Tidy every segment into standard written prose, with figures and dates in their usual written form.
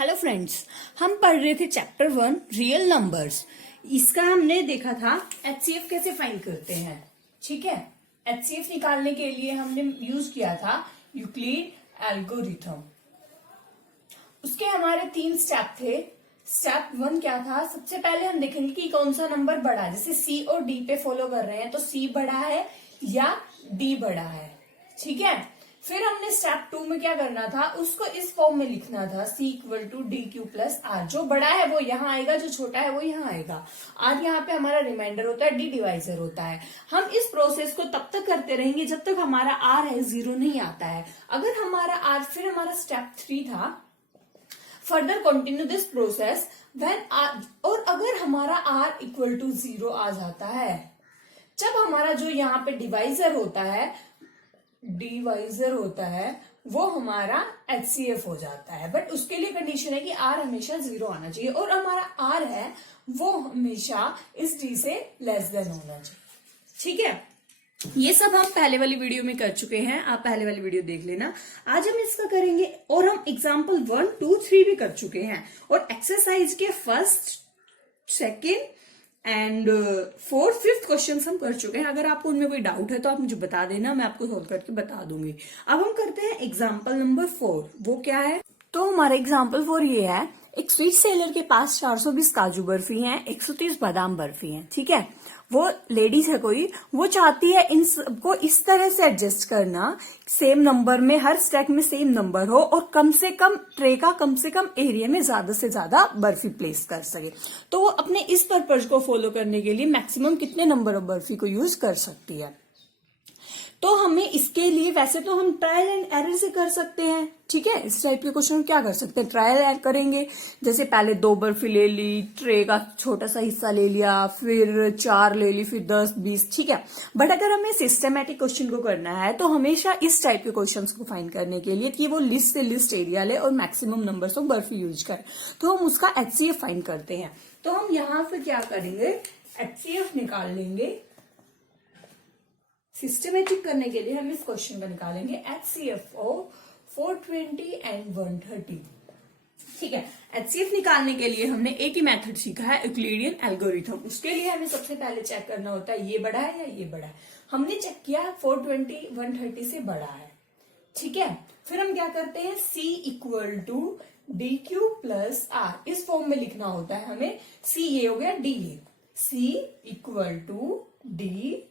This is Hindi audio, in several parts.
हेलो फ्रेंड्स, हम पढ़ रहे थे चैप्टर 1 रियल नंबर्स। इसका हमने देखा था एचसीएफ कैसे फाइंड करते हैं। ठीक है, एचसीएफ निकालने के लिए हमने यूज किया था यूक्लिड एल्गोरिथम। उसके हमारे 3 स्टेप थे। स्टेप 1 क्या था? सबसे पहले हम देखेंगे कि कौन सा नंबर बड़ा है। जैसे सी और डी पे फॉलो कर रहे हैं तो सी बड़ा है या डी बड़ा है। ठीक है, फिर हमने स्टेप 2 में क्या करना था, उसको इस फॉर्म में लिखना था C equal to d q plus r. जो बड़ा है वो यहाँ आएगा, जो छोटा है वो यहाँ आएगा। आर यहाँ पे हमारा रिमाइंडर होता है, डी डिवाइजर होता है। हम इस प्रोसेस को तब तक करते रहेंगे जब तक हमारा आर है 0 नहीं आता है। अगर हमारा आर, फिर हमारा स्टेप 3 था further continue this process when r, और अगर हमारा आर इक्वल टू 0 आ जाता है, जब हमारा जो यहाँ पे डिवाइजर होता है वो हमारा एचसीएफ हो जाता है। बट उसके लिए कंडीशन है कि आर हमेशा 0 आना चाहिए और हमारा आर है वो हमेशा इस डी से लेस देन होना चाहिए। ठीक है, ये सब हम पहले वाली वीडियो में कर चुके हैं, आप पहले वाली वीडियो देख लेना। आज हम इसका करेंगे और हम एग्जाम्पल 1, 2, 3 भी कर चुके हैं और एक्सरसाइज के first, second and 4th, 5th question हम कर चुके हैं। अगर आपको उनमें कोई डाउट है तो आप मुझे बता देना, मैं आपको सोल्व करके बता दूंगी। अब हम करते हैं एग्जाम्पल नंबर 4। वो क्या है? तो हमारा एग्जाम्पल 4 ये है, एक स्वीट सेलर के पास 420 काजू बर्फी हैं, 130 बादाम बर्फी हैं। ठीक है, वो लेडीज है कोई, वो चाहती है इन सबको इस तरह से एडजस्ट करना, सेम नंबर में, हर स्टैक में सेम नंबर हो और कम से कम ट्रे का कम से कम एरिया में ज्यादा से ज्यादा बर्फी प्लेस कर सके। तो वो अपने इस पर्पज को फॉलो करने के लिए मैक्सिमम कितने नंबर ऑफ बर्फी को यूज कर सकती है। तो हमें इसके लिए, वैसे तो हम ट्रायल एंड एरर से कर सकते हैं। ठीक है, इस टाइप के क्वेश्चन क्या कर सकते हैं, ट्रायल एरर करेंगे। जैसे पहले 2 बर्फी ले ली, ट्रे का छोटा सा हिस्सा ले लिया, फिर 4 ले ली, फिर 10, 20। ठीक है, बट अगर हमें सिस्टमैटिक क्वेश्चन को करना है तो हमेशा इस टाइप के क्वेश्चन को फाइंड करने के लिए कि वो लिस्ट से लिस्ट एरिया ले और maximum number of barfi use करे, तो हम उसका एचसीएफ फाइंड करते हैं। तो हम यहाँ पे क्या करेंगे, एचसीएफ निकाल लेंगे। सिस्टमेटिक करने के लिए हम इस क्वेश्चन का निकालेंगे एचसीएफ ऑफ 420 एंड 130। ठीक है, एचसीएफ निकालने के लिए हमने एक ही मेथड सीखा है, यूक्लिडियन एल्गोरिथम। उसके लिए हमें सबसे पहले चेक करना होता है ये बड़ा है या ये बड़ा है। हमने चेक किया 420 130 से बड़ा है। ठीक है, फिर हम क्या करते हैं, C equal to d q plus r, इस फॉर्म में लिखना होता है हमें। C ये हो गया, D ये, C equal to d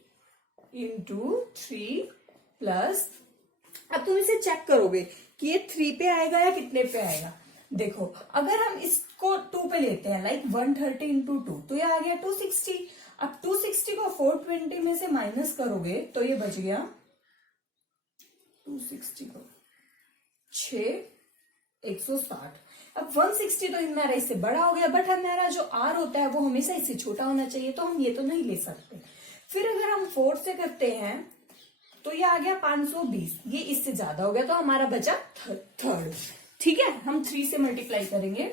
into 3 plus, अब तुम इसे चेक करोगे कि ये 3 पे आएगा या कितने पे आएगा। देखो, अगर हम इसको 2 पे लेते हैं, लाइक 130 इंटू 2, तो ये आ गया 260। अब 260 को 420 में से माइनस करोगे तो ये बच गया 260 को 6, 160। अब 160 तो हमारा इससे बड़ा हो गया, बट हमारा जो आर होता है वो हमेशा इससे छोटा होना चाहिए, तो हम ये तो नहीं ले सकते। फिर अगर हम 4 से करते हैं तो ये आ गया 520, ये इससे ज्यादा हो गया, तो हमारा बचा थर्ड। ठीक है, हम 3 से मल्टीप्लाई करेंगे।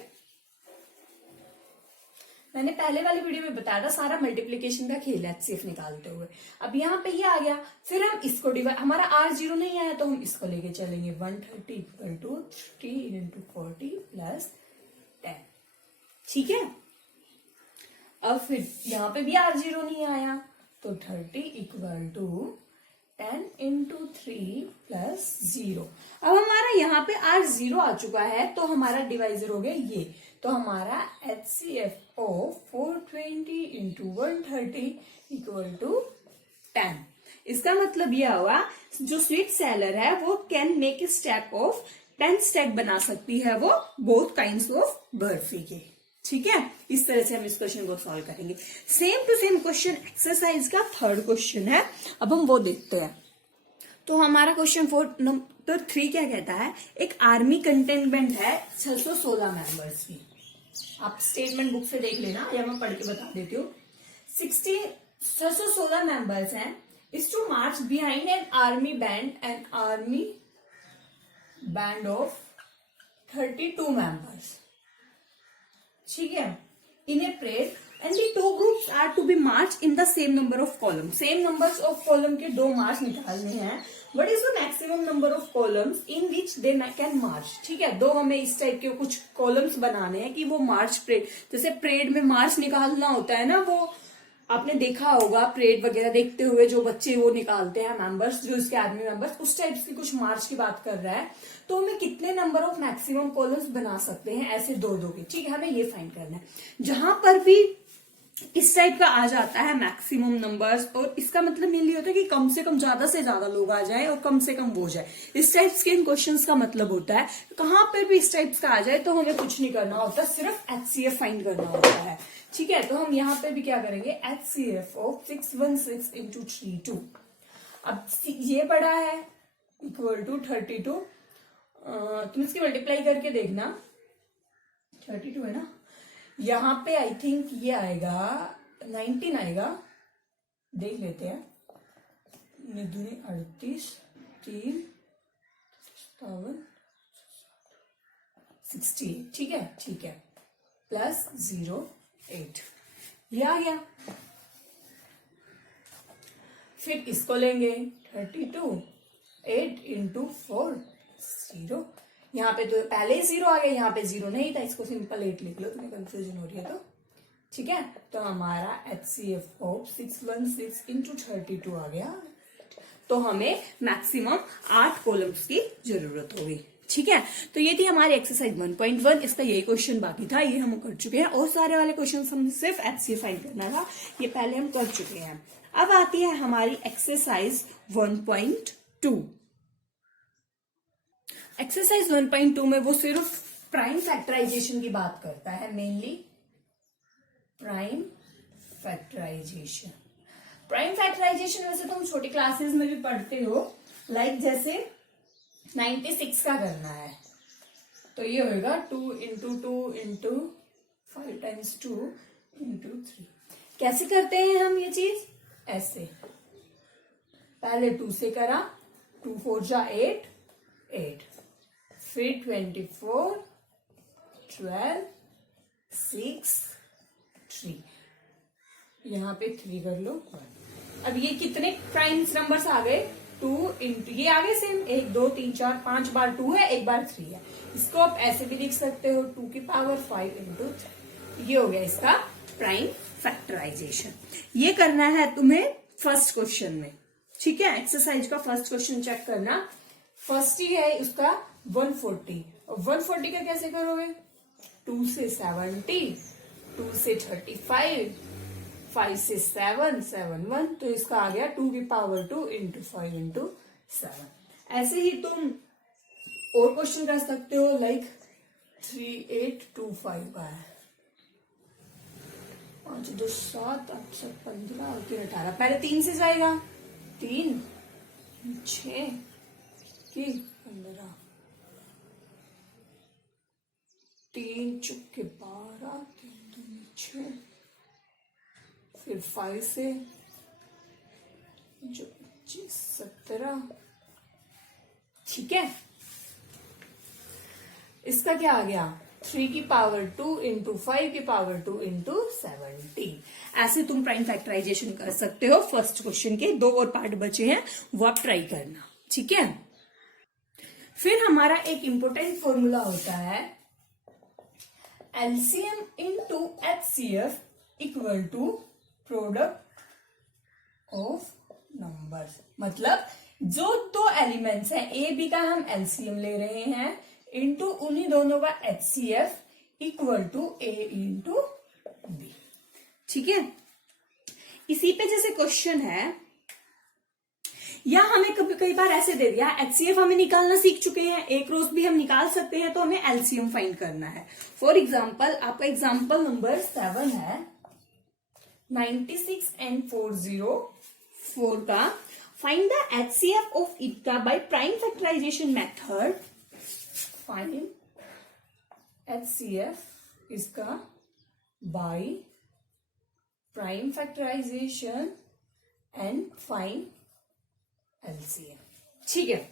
मैंने पहले वाली वीडियो में बताया था, सारा मल्टीप्लीकेशन का खेल है एचसीएफ निकालते हुए। अब यहाँ पे ये आ गया, फिर हम इसको डिवाइड, हमारा आर 0 नहीं आया तो हम इसको लेके चलेंगे 130 इक्वल टू 3 इंटू 40 प्लस 10। ठीक है, अब फिर यहाँ पे भी आर 0 नहीं आया तो 30 इक्वल टू 10 इंटू 3 प्लस 0। अब हमारा यहाँ पे आर 0 आ चुका है तो हमारा डिवाइजर हो गया ये, तो हमारा HCF of 420 into 130 equal to 10। इसका मतलब यह हुआ, जो स्वीट सेलर है वो can make a stack of 10 stack बना सकती है वो बोथ काइंड्स ऑफ बर्फी के। ठीक है, इस तरह से हम इस क्वेश्चन को सॉल्व करेंगे। Same to same question exercise का 3rd क्वेश्चन है, अब हम वो देखते हैं। तो हमारा क्वेश्चन 4 नंबर 3 क्या कहता है, एक आर्मी कंटेनमेंट है 616 मेंबर्स की। आप स्टेटमेंट बुक से देख लेना या मैं पढ़ के बता देती हूँ। 616 मेंबर्स हैं, is to march behind an army band of 32 members. ठीक है, in a parade and the 2 groups are to be march in the same number of column. Same numbers of column के 2 मार्च निकालने हैं। What is the maximum number of columns in which they can march. ठीक है, दो हमें इस टाइप के कुछ कॉलम्स बनाने हैं कि वो मार्च परेड, जैसे परेड में मार्च निकालना होता है ना, वो आपने देखा होगा परेड वगैरह देखते हुए जो बच्चे वो निकालते हैं मेंबर्स, जो इसके आर्मी मेंबर्स, उस टाइप की कुछ मार्च की बात कर रहा है। तो हमें कितने नंबर ऑफ मैक्सिमम कॉलम्स बना सकते हैं ऐसे दो दो के। ठीक है, हमें ये फाइंड करना है। जहां पर भी इस टाइप का आ जाता है मैक्सिमम नंबर्स, और इसका मतलब मेनली होता है कि कम से कम ज्यादा से ज्यादा लोग आ जाए और कम से कम वो जाए। इस टाइप्स के इन क्वेश्चंस का मतलब होता है कहां पर भी इस टाइप्स का आ जाए तो हमें कुछ नहीं करना होता, सिर्फ HCF फाइंड करना होता है। ठीक है, तो हम यहाँ पे भी क्या करेंगे, HCF ऑफ 616 इंटू 32। अब ये बड़ा है इक्वल टू 32, तुम इसकी मल्टीप्लाई करके देखना, 32 है ना, यहाँ पे आई थिंक ये आएगा 19 आएगा, देख लेते हैं। 38 3 60। ठीक है, ठीक है, प्लस 08 ये आ गया। फिर इसको लेंगे 32 8 इंटू 4 0। यहाँ पे तो पहले ही 0 आ गया, यहाँ पे 0 नहीं था, इसको सिंपल 8 लिख लो, तुम्हें कंफ्यूजन हो रही है तो। ठीक है, तो हमारा HCF ऑफ 616 इंटू 32 आ गया। तो हमें मैक्सिमम 8 कॉलम्स की जरूरत होगी। ठीक है, तो ये थी हमारी एक्सरसाइज 1.1। इसका यही क्वेश्चन बाकी था, ये हम कर चुके हैं, और सारे वाले क्वेश्चन हम सिर्फ HCF फाइंड करना था, ये पहले हम कर चुके हैं। अब आती है हमारी एक्सरसाइज 1.2। एक्सरसाइज 1.2 में वो सिर्फ प्राइम फैक्टराइजेशन की बात करता है, mainly prime factorization. Prime factorization वैसे तो हम छोटी क्लासेस में भी पढ़ते हो, लाइक जैसे 96 का करना है तो ये होगा 2 इंटू 2 इंटू 5 टाइम्स 2 इंटू 3। कैसे करते हैं हम ये चीज, ऐसे पहले 2 से करा, 2 4 जा 8 8, फिर 24 12 6 3, यहाँ पे 3 कर लो 1। अब ये कितने प्राइम्स नंबर्स आ गए, 2 इंटू ये आ गए सेम, 1 2 3 4 5 बार 2 है, एक बार 3 है। इसको आप ऐसे भी लिख सकते हो 2 की पावर 5 इंटू 3। ये हो गया इसका प्राइम फैक्टराइजेशन। ये करना है तुम्हें फर्स्ट क्वेश्चन में। ठीक है, एक्सरसाइज का फर्स्ट क्वेश्चन चेक करना। फर्स्ट ही है उसका 140, और 140 का कैसे करोगे, 2 से 70, 2 से 35, 5 से 7 7 1, तो इसका आ गया 2 की पावर 2 इंटू 5 इंटू 7। ऐसे ही तुम और क्वेश्चन कर सकते हो, लाइक 3825 का है, 5 2 7 8 7 15 और 3 18। पहले 3 से जाएगा, 3 6 की 15, 3 चुके 12 3 2 6, फिर 5 से जो 25 17। ठीक है, इसका क्या आ गया, 3 की पावर 2 इंटू 5 की पावर 2 इंटू 70। ऐसे तुम प्राइम फैक्टराइजेशन कर सकते हो। फर्स्ट क्वेश्चन के 2 और पार्ट बचे हैं, वो आप ट्राई करना। ठीक है, फिर हमारा एक इंपॉर्टेंट फॉर्मूला होता है LCM into HCF equal to product of numbers. मतलब जो 2 एलिमेंट्स हैं ए बी का हम LCM ले रहे हैं इंटू उन्हीं दोनों का HCF equal to A into B. ठीक है, इसी पे जैसे क्वेश्चन है, या हमें कई बार ऐसे दे दिया HCF हमें निकालना सीख चुके हैं, एक रोज भी हम निकाल सकते हैं, तो हमें LCM फाइंड करना है। फॉर एग्जाम्पल आपका एग्जाम्पल नंबर 7 है, 96 and 404 का find the HCF of it by prime factorization method. Find HCF इसका by prime factorization and find LCM। ठीक है,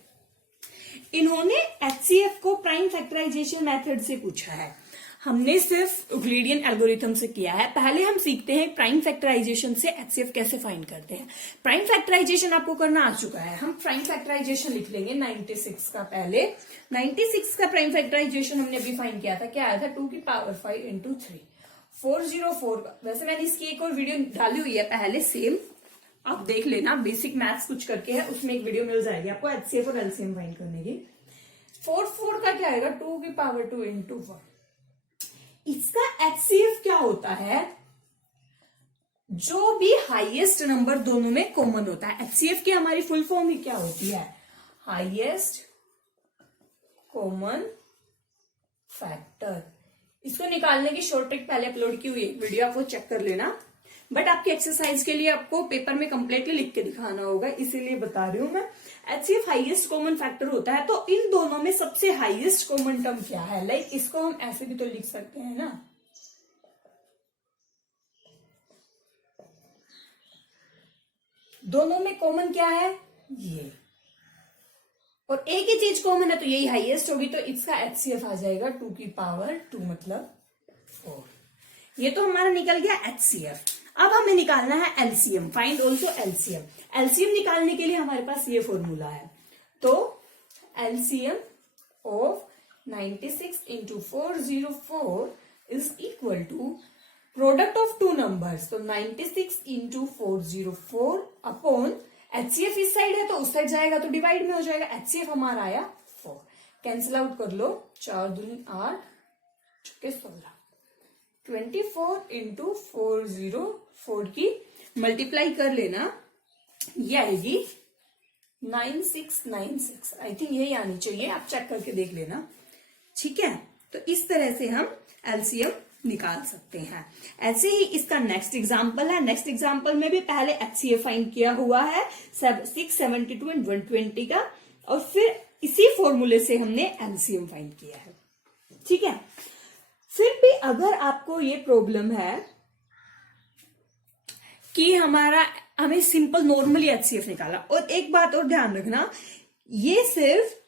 इन्होंने HCF को प्राइम फैक्टराइजेशन मेथड से पूछा है, हमने सिर्फ यूक्लिडियन एल्गोरिथम से किया है। पहले हम सीखते हैं प्राइम फैक्टराइजेशन से HCF कैसे फाइंड करते हैं। प्राइम फैक्टराइजेशन आपको करना आ चुका है, हम प्राइम फैक्टराइजेशन लिख लेंगे 96 का। पहले 96 का प्राइम फैक्टराइजेशन हमने अभी फाइंड किया था, क्या आया था 2 की पावर 5 इंटू 3 404 का। वैसे मैंने इसकी एक और वीडियो डाली हुई है पहले सेम, आप देख लेना, बेसिक मैथ्स कुछ करके है, उसमें एक वीडियो मिल जाएगी आपको HCF और LCM फाइंड करने की। 44 का क्या आएगा 2 की पावर 2 इंटू 1। इसका HCF क्या होता है, जो भी हाईएस्ट नंबर दोनों में कॉमन होता है। HCF की हमारी फुल फॉर्म ही क्या होती है, हाईएस्ट कॉमन फैक्टर। इसको निकालने की शॉर्ट ट्रिक पहले अपलोड की हुई है वीडियो, आप वो चेक कर लेना। बट आपकी एक्सरसाइज के लिए आपको पेपर में कंप्लीटली लिख के दिखाना होगा, इसीलिए बता रही हूं मैं। HCF हाईएस्ट कॉमन फैक्टर होता है, तो इन दोनों में सबसे हाईएस्ट कॉमन टर्म क्या है, लाइक इसको हम ऐसे भी तो लिख सकते हैं ना, दोनों में कॉमन क्या है ये, और एक ही चीज कॉमन है तो यही हाईएस्ट होगी, तो इसका HCF आ जाएगा 2 की पावर 2 मतलब 4। ये तो हमारा निकल गया HCF। अब हमें निकालना है LCM, find also LCM। LCM निकालने के लिए हमारे पास ये फॉर्मूला है, तो LCM of 96 into 404 is equal to product of two numbers, तो 96 इंटू 404 अपॉन HCF इस साइड है तो उस साइड जाएगा तो डिवाइड में हो जाएगा। HCF हमारा आया 4, कैंसिल आउट कर लो, 4 दूनी 8 छक्के 16, 24 इंटू 404 की मल्टीप्लाई कर लेना, ये आएगी 9696। आई थिंक यही आनी चाहिए, आप चेक करके देख लेना, ठीक है। तो इस तरह से हम LCM निकाल सकते हैं। ऐसे ही इसका नेक्स्ट एग्जांपल है, नेक्स्ट एग्जांपल में भी पहले HCF फाइंड किया हुआ है 672 एंड 120 का, और फिर इसी फॉर्मूले से हमने LCM फाइंड किया है, ठीक है। फिर भी अगर आपको ये प्रॉब्लम है कि हमें सिंपल नॉर्मली HCF निकाला, और एक बात और ध्यान रखना, ये सिर्फ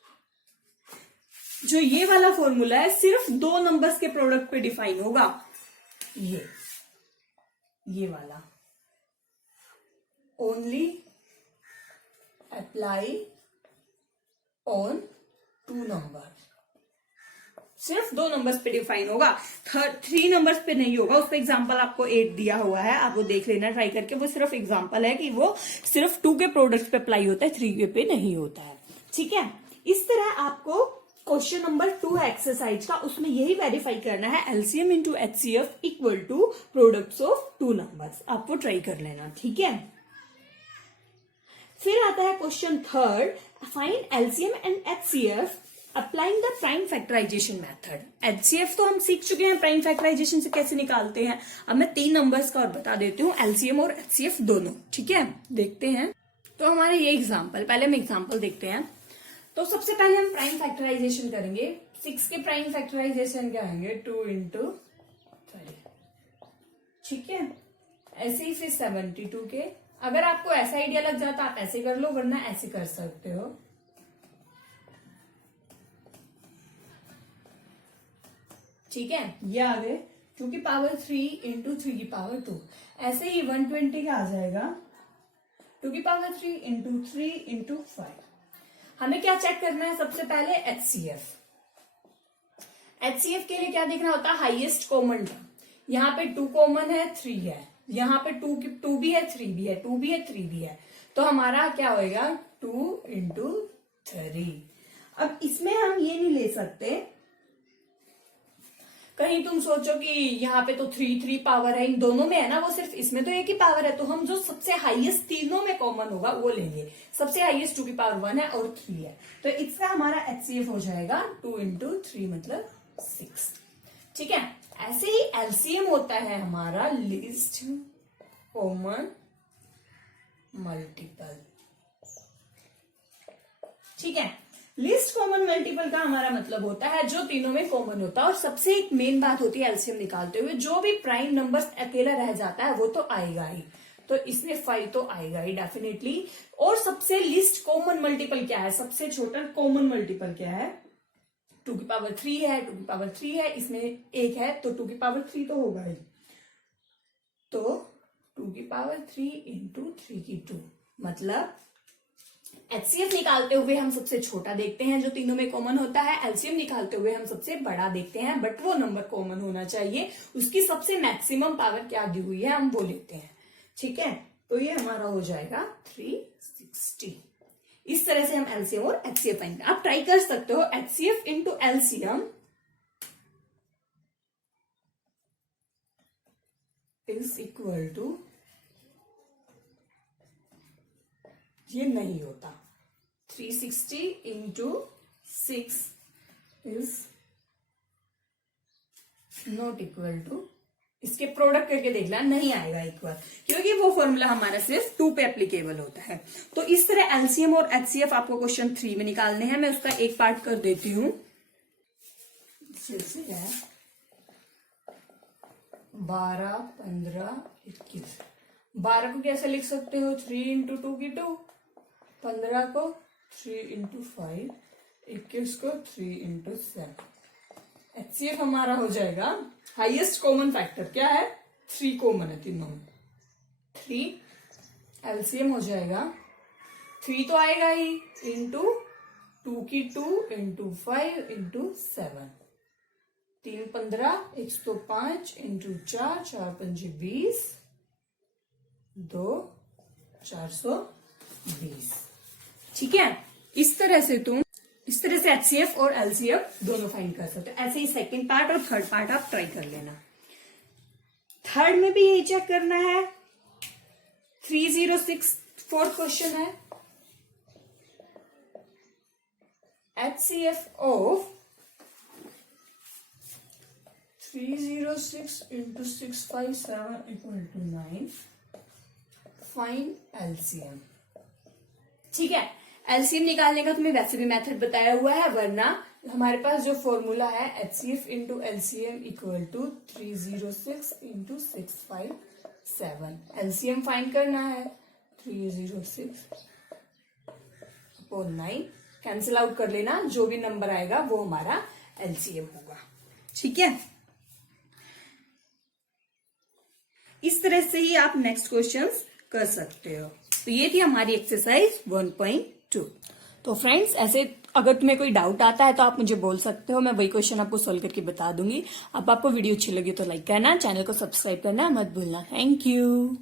जो ये वाला फॉर्मूला है सिर्फ 2 नंबर्स के प्रोडक्ट पे डिफाइन होगा, ये वाला ओनली अप्लाई ऑन 2 नंबर, सिर्फ 2 नंबर्स पे डिफाइन होगा, 3 नंबर्स पे नहीं होगा। उसका एग्जांपल आपको 8 दिया हुआ है, आप वो देख लेना ट्राई करके, वो सिर्फ एग्जांपल है कि वो सिर्फ 2 के प्रोडक्ट्स पे अप्लाई होता है, 3 पे नहीं होता है, ठीक है। इस तरह आपको क्वेश्चन नंबर 2 है एक्सरसाइज का, उसमें यही वेरीफाई करना है LCM into HCF equal to products of 2 numbers, आप वो ट्राई कर लेना, ठीक है। फिर आता है question 3, find LCM and HCF applying the prime factorization method. HCF तो हम सीख चुके हैं प्राइम फैक्टराइजेशन से कैसे निकालते हैं, अब मैं 3 नंबर्स का और बता देती हूँ, LCM और HCF दोनों, ठीक है। देखते हैं, तो हमारे ये एग्जाम्पल, पहले हम एग्जाम्पल देखते हैं। तो सबसे पहले हम प्राइम फैक्टराइजेशन करेंगे। 6 के प्राइम फैक्टराइजेशन क्या आएंगे 2 इंटू 3, ठीक है। ऐसे ही फिर 72 के, अगर आपको ऐसा आइडिया लग जाता आप ऐसे कर लो, वरना ऐसे कर सकते हो, ठीक है। ये आ गए 2 की पावर 3 इंटू 3 की पावर 2। ऐसे ही 120 का आ जाएगा 2 की पावर 3 इंटू 3 इंटू 5। हमें क्या चेक करना है, सबसे पहले HCF। HCF के लिए क्या देखना होता है, हाईएस्ट कॉमन टर्म। यहाँ पे 2 कॉमन है, 3 है, यहाँ पे 2 भी है, 3 भी है, 2 भी है, 3 भी है, तो हमारा क्या होएगा 2 इंटू 3। अब इसमें हम ये नहीं ले सकते, कहीं तुम सोचो कि यहाँ पे तो 3 पावर है, इन दोनों में है ना, वो सिर्फ इसमें तो एक ही पावर है, तो हम जो सबसे हाईएस्ट तीनों में कॉमन होगा वो लेंगे। सबसे हाईएस्ट 2 की पावर 1 है और 3 है, तो इसका हमारा HCF हो जाएगा 2 इंटू 3 मतलब 6, ठीक है। ऐसे ही LCM होता है हमारा लीस्ट कॉमन मल्टीपल, ठीक है। लीस्ट कॉमन मल्टीपल का हमारा मतलब होता है जो तीनों में कॉमन होता है, और सबसे एक मेन बात होती है LCM निकालते हुए, जो भी प्राइम नंबर्स अकेला रह जाता है वो तो आएगा ही, तो इसमें 5 तो आएगा ही डेफिनेटली। और सबसे लिस्ट कॉमन मल्टीपल क्या है, सबसे छोटा कॉमन मल्टीपल क्या है, 2 की पावर 3 है, 2 की पावर 3 है, इसमें 1 है तो 2 की पावर 3 तो होगा ही। तो 2 की पावर 3 इंटू 3 की 2, मतलब एचसीएफ निकालते हुए हम सबसे छोटा देखते हैं जो तीनों में कॉमन होता है, एलसीएम निकालते हुए हम सबसे बड़ा देखते हैं, बट वो नंबर कॉमन होना चाहिए, उसकी सबसे मैक्सिमम पावर क्या दी हुई है हम वो लेते हैं। ठीक है, तो ये हमारा हो जाएगा 360। इस तरह से हम एलसीएम और एचसीएफ फाइंड, आप ट्राई कर सकते हो। HCF into LCM is equal to, ये नहीं होता, 360 into 6 is not equal to, इसके प्रोडक्ट करके देखना, नहीं आएगा इक्वल, क्योंकि वो फॉर्मूला हमारा सिर्फ 2 पे एप्लीकेबल होता है। तो इस तरह एलसीएम और एचसीएफ आपको क्वेश्चन 3 में निकालने हैं। मैं उसका एक पार्ट कर देती हूं। जैसे है 12, 15, 21, 12 को कैसे लिख सकते हो, 3 इंटू 2 की 2, 15 को 3 इंटू 5, 21 को 3 इंटू 7। एचसीएफ हमारा हो जाएगा, हाईएस्ट कॉमन फैक्टर क्या है, 3 कॉमन है तीनों में, 3। एलसीएम हो जाएगा 3 तो आएगा ही, इंटू 2 की 2 इंटू 5 इंटू 7, 3 15, 105 इंटू 4, 4 5 20, 2 420। ठीक है, इस तरह से एचसीएफ और एलसीएफ दोनों फाइंड कर सकते हो। ऐसे ही सेकंड पार्ट और थर्ड पार्ट आप ट्राई कर लेना। थर्ड में भी यही चेक करना है। 306 फोर्थ क्वेश्चन है, HCF of 306 into 657 equal to 9, find LCM. ठीक है, एलसीएम निकालने का तुम्हें वैसे भी मेथड बताया हुआ है, वरना हमारे पास जो फॉर्मूला है HCF into LCM equal to 306 into 657। LCM find करना है, 306 अपॉन 9, कैंसिल आउट कर लेना, जो भी नंबर आएगा वो हमारा एलसीएम होगा। ठीक है, इस तरह से ही आप नेक्स्ट क्वेश्चंस कर सकते हो। तो ये थी हमारी एक्सरसाइज 1.2। तो फ्रेंड्स, ऐसे अगर तुम्हें कोई डाउट आता है तो आप मुझे बोल सकते हो, मैं वही क्वेश्चन आपको सोल्व करके बता दूंगी। अब आपको वीडियो अच्छी लगी तो लाइक करना, चैनल को सब्सक्राइब करना मत भूलना। Thank you.